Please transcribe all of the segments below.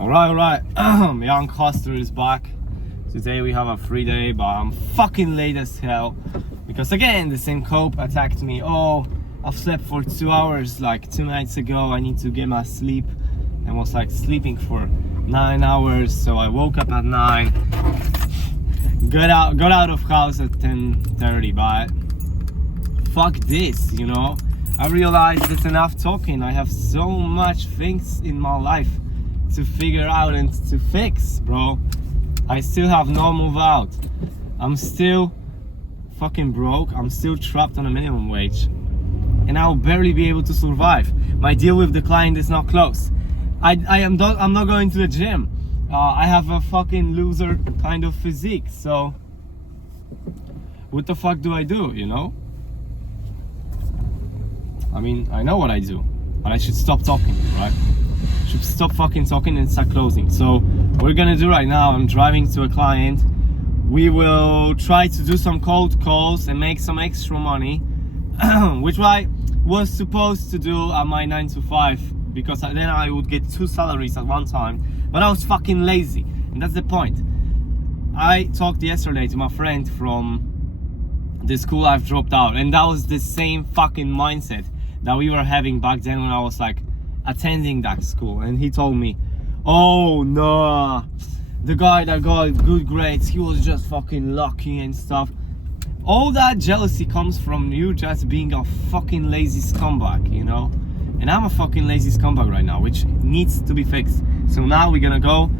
Alright. Young Coster is back. Today we have a free day, but I'm fucking late as hell. Because again, the same cope attacked me. Oh, I've slept for 2 hours like 2 nights ago. I need to get my sleep. And was like sleeping for 9 hours. So I woke up at 9. Got out of house at 10:30, but fuck this, you know. I realized it's enough talking. I have so much things in my life to figure out and to fix, bro. I still have no move out. I'm still fucking broke. I'm still trapped on a minimum wage, and I'll barely be able to survive. My deal with the client is not close. I'm not going to the gym. I have a fucking loser kind of physique, so what the fuck do I do, you know? I mean, I know what I do, but I should stop talking, right? Should stop fucking talking and start closing. So what we're gonna do right now, I'm driving to a client. We will try to do some cold calls and make some extra money, which I was supposed to do at my 9 to 5, because then I would get 2 salaries at one time, but I was fucking lazy, and that's the point. I talked yesterday to my friend from the school I've dropped out, and that was the same fucking mindset that we were having back then when I was like attending that school. And he told me, oh no, the guy that got good grades, he was just fucking lucky and stuff. All that jealousy comes from you just being a fucking lazy scumbag, you know? And I'm a fucking lazy scumbag right now, which needs to be fixed. So now we're gonna go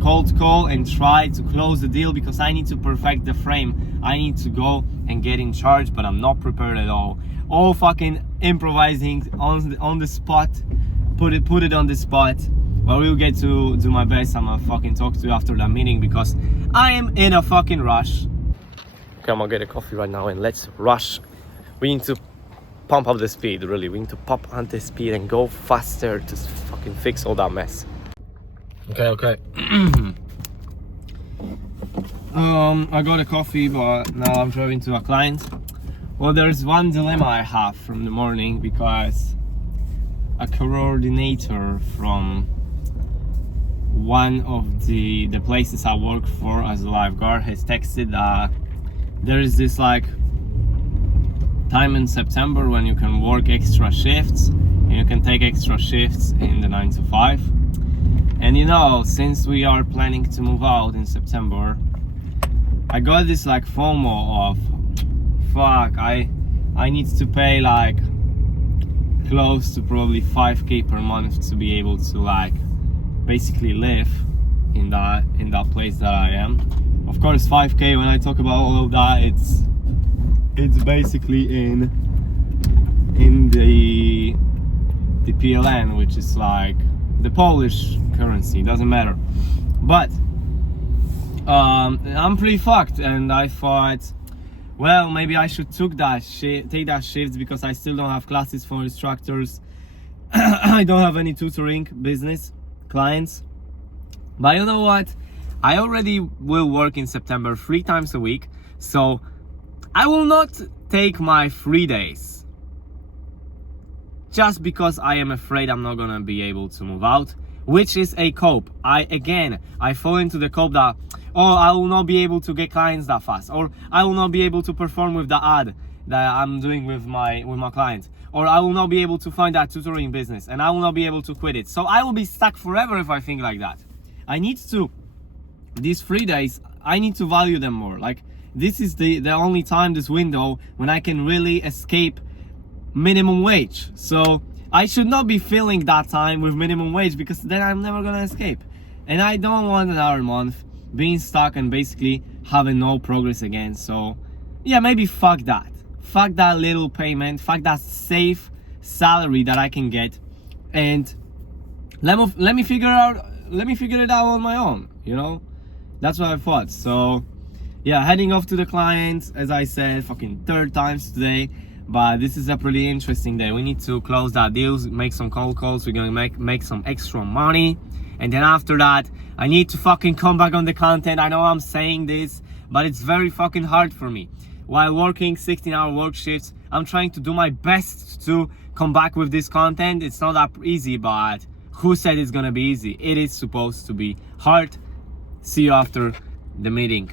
cold call and try to close the deal, because I need to perfect the frame. I need to go and get in charge, but I'm not prepared at all. All fucking improvising on the spot. Put it on the spot. But we'll get to do my best. I'm gonna fucking talk to you after that meeting, because I am in a fucking rush. Okay, I'm gonna get a coffee right now and let's rush. We need to pump up the speed, really. We need to pump up the speed and go faster to fucking fix all that mess. Okay. I got a coffee, but now I'm driving to a client. Well, there's one dilemma I have from the morning, because a coordinator from one of the places I work for as a lifeguard has texted that there is this like time in September when you can work extra shifts, and you can take extra shifts in the 9 to 5. And you know, since we are planning to move out in September, I got this like FOMO of fuck, I need to pay like close to probably 5k per month to be able to like basically live in that place that I am. Of course, 5k, when I talk about all of that, it's basically in the PLN, which is like the Polish currency. Doesn't matter, but I'm pretty fucked, and I thought, well, maybe I should take that shift, because I still don't have classes for instructors. I don't have any tutoring business clients. But you know what? I already will work in September 3 times a week, so I will not take my 3 days just because I am afraid I'm not gonna be able to move out, which is a cope. I fall into the cope that, oh, I will not be able to get clients that fast, or I will not be able to perform with the ad that I'm doing with my client, or I will not be able to find that tutoring business, and I will not be able to quit it. So I will be stuck forever if I think like that. I need to, these 3 days, I need to value them more. Like, this is the only time, this window, when I can really escape minimum wage. So I should not be filling that time with minimum wage, because then I'm never gonna escape. And I don't want another month being stuck and basically having no progress again. So yeah, maybe fuck that little payment, fuck that safe salary that I can get, and let me figure it out on my own, you know. That's what I thought. So yeah, heading off to the client, as I said, fucking 3rd times today. But this is a pretty interesting day. We need to close that deal, make some cold calls. We're gonna make some extra money, and then after that, I need to fucking come back on the content. I know I'm saying this, but it's very fucking hard for me. While working 16-hour work shifts, I'm trying to do my best to come back with this content. It's not that easy, but Who said it's gonna be easy? It is supposed to be hard. See you after the meeting.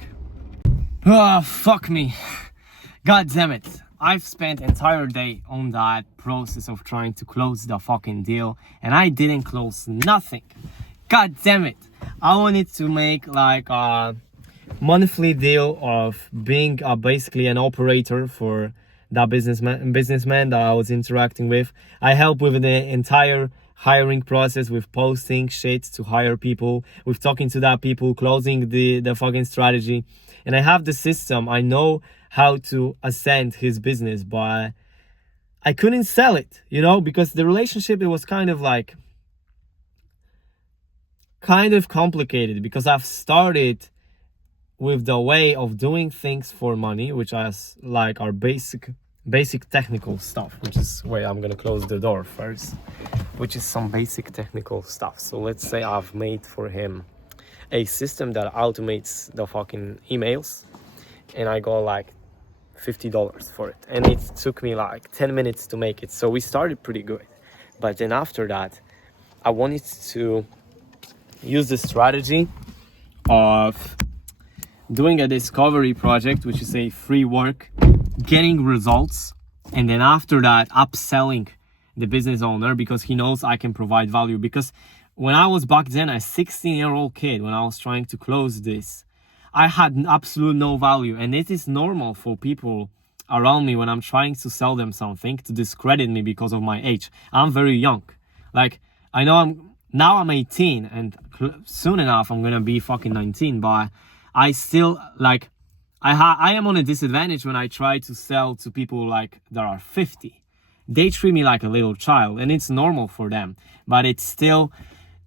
Oh, fuck me. God damn it. I've spent entire day on that process of trying to close the fucking deal, and I didn't close nothing. God damn it. I wanted to make like a monthly deal of being basically an operator for that businessman that I was interacting with. I help with the entire hiring process, with posting shit to hire people, with talking to that people, closing the fucking strategy. And I have the system. I know how to ascend his business, but I couldn't sell it, you know, because the relationship, it was kind of complicated, because I've started with the way of doing things for money, which is like our basic technical stuff, which is where I'm gonna close the door first, which is some basic technical stuff. So let's say I've made for him a system that automates the fucking emails, and I got like $50 for it, and it took me like 10 minutes to make it. So we started pretty good, but then after that I wanted to use the strategy of doing a discovery project, which is a free work, getting results, and then after that upselling the business owner, because he knows I can provide value. Because when I was back then a 16-year-old kid, when I was trying to close this, I had absolute no value, and it is normal for people around me when I'm trying to sell them something to discredit me because of my age. I'm very young. Like, I know I'm 18, and soon enough I'm gonna be fucking 19, but I still, like, I am on a disadvantage when I try to sell to people like that are 50. They treat me like a little child, and it's normal for them, but it still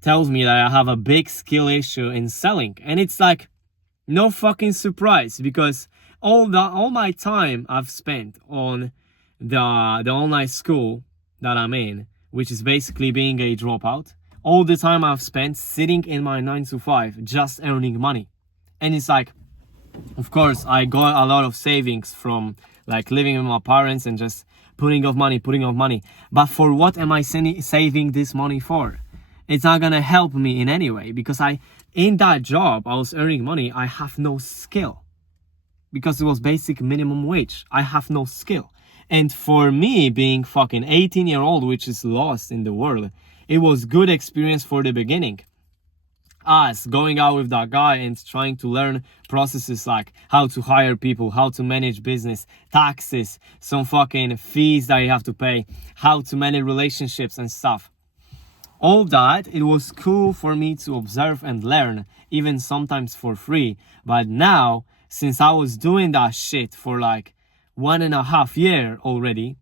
tells me that I have a big skill issue in selling. And it's like no fucking surprise, because all my time I've spent on the online school that I'm in, which is basically being a dropout, all the time I've spent sitting in my 9 to 5 just earning money. And it's like, of course, I got a lot of savings from like living with my parents and just putting off money. But for what am I saving this money for? It's not gonna help me in any way, because in that job I was earning money. I have no skill, because it was basic minimum wage. I have no skill. And for me, being fucking 18-year-old, which is lost in the world, it was good experience for the beginning. Us going out with that guy and trying to learn processes like how to hire people, how to manage business, taxes, some fucking fees that you have to pay, how to manage relationships and stuff. All that, it was cool for me to observe and learn, even sometimes for free. But now, since I was doing that shit for like 1.5 years already,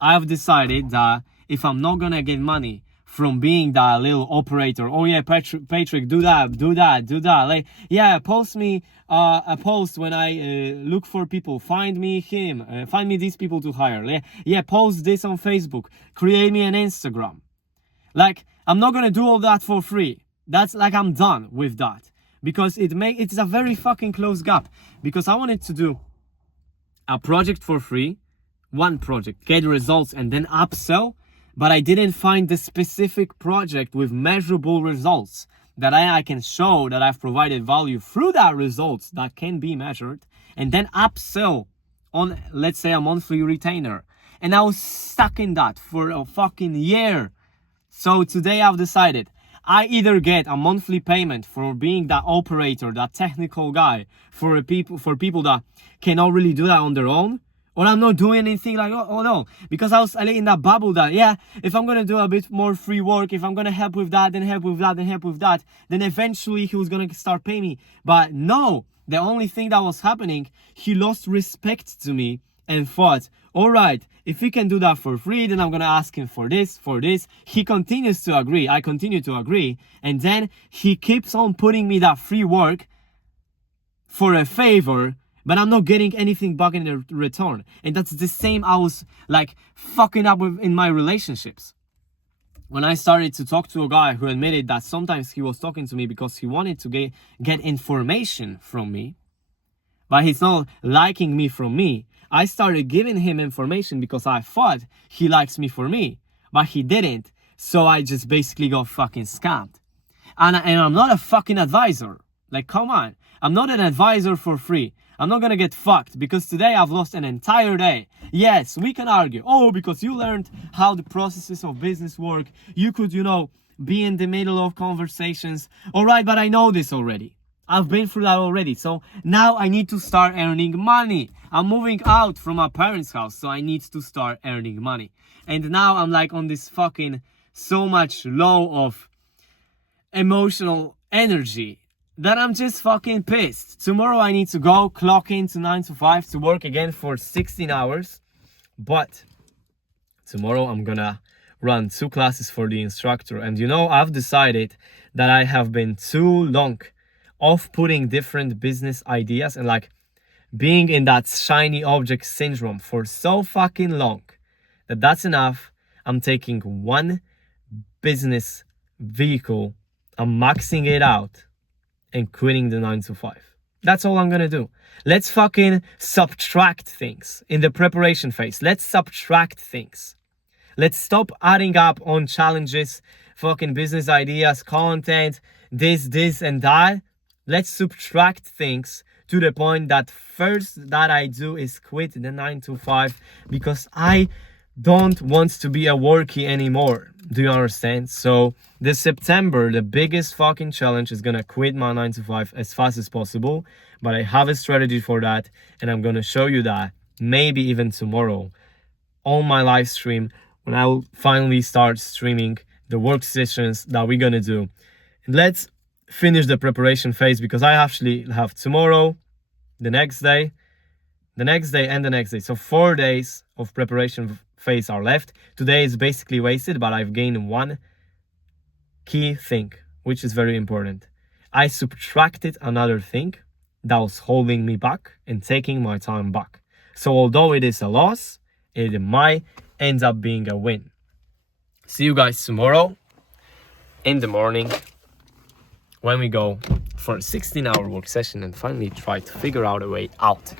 I've decided that if I'm not gonna get money from being that little operator, oh yeah, Patrick, do that. Like, yeah, post me a post when I look for people. Find me these people to hire. Yeah, post this on Facebook. Create me an Instagram. Like, I'm not gonna do all that for free. That's like, I'm done with that, because it's a very fucking close gap. Because I wanted to do a project for free, one project, get results, and then upsell. But I didn't find the specific project with measurable results that I can show that I've provided value through that results that can be measured, and then upsell on, let's say, a monthly retainer. And I was stuck in that for a fucking year. So today I've decided I either get a monthly payment for being that operator, that technical guy, for people that cannot really do that on their own, or I'm not doing anything like, oh no, because I was in that bubble that, yeah, if I'm gonna do a bit more free work, if I'm gonna help with that, then then eventually he was gonna start paying me. But no, the only thing that was happening, he lost respect to me and thought, all right, if he can do that for free, then I'm gonna ask him for this. He continues to agree, I continue to agree, and then he keeps on putting me that free work for a favor, but I'm not getting anything back in return. And that's the same I was like fucking up with in my relationships. When I started to talk to a guy who admitted that sometimes he was talking to me because he wanted to get information from me, but he's not liking me from me, I started giving him information because I thought he likes me for me, but he didn't. So I just basically got fucking scammed. And I'm not a fucking advisor. Like, come on. I'm not an advisor for free. I'm not gonna get fucked because today I've lost an entire day. Yes, we can argue. Oh, because you learned how the processes of business work. You could, be in the middle of conversations. All right, but I know this already. I've been through that already. So now I need to start earning money. I'm moving out from my parents' house, so I need to start earning money. And now I'm like on this fucking so much low of emotional energy that I'm just fucking pissed. Tomorrow I need to go clock into 9 to 5 to work again for 16 hours. But tomorrow I'm gonna run 2 classes for the instructor. And I've decided that I have been too long of putting different business ideas and like being in that shiny object syndrome for so fucking long that's enough. I'm taking one business vehicle, I'm maxing it out and quitting the 9 to 5. That's all I'm gonna do. Let's fucking subtract things in the preparation phase. Let's subtract things. Let's stop adding up on challenges, fucking business ideas, content, this and that. Let's subtract things to the point that first that I do is quit the 9 to 5 because I don't want to be a workie anymore. Do you understand? So this September, the biggest fucking challenge is gonna quit my 9 to 5 as fast as possible. But I have a strategy for that, and I'm gonna show you that maybe even tomorrow on my live stream when I will finally start streaming the work sessions that we're gonna do. And let's finish the preparation phase because I actually have tomorrow, the next day, and the next day. So 4 days of preparation phase are left. Today is basically wasted, but I've gained one key thing, which is very important. I subtracted another thing that was holding me back and taking my time back. So although it is a loss, it might end up being a win. See you guys tomorrow in the morning when we go for a 16-hour work session and finally try to figure out a way out.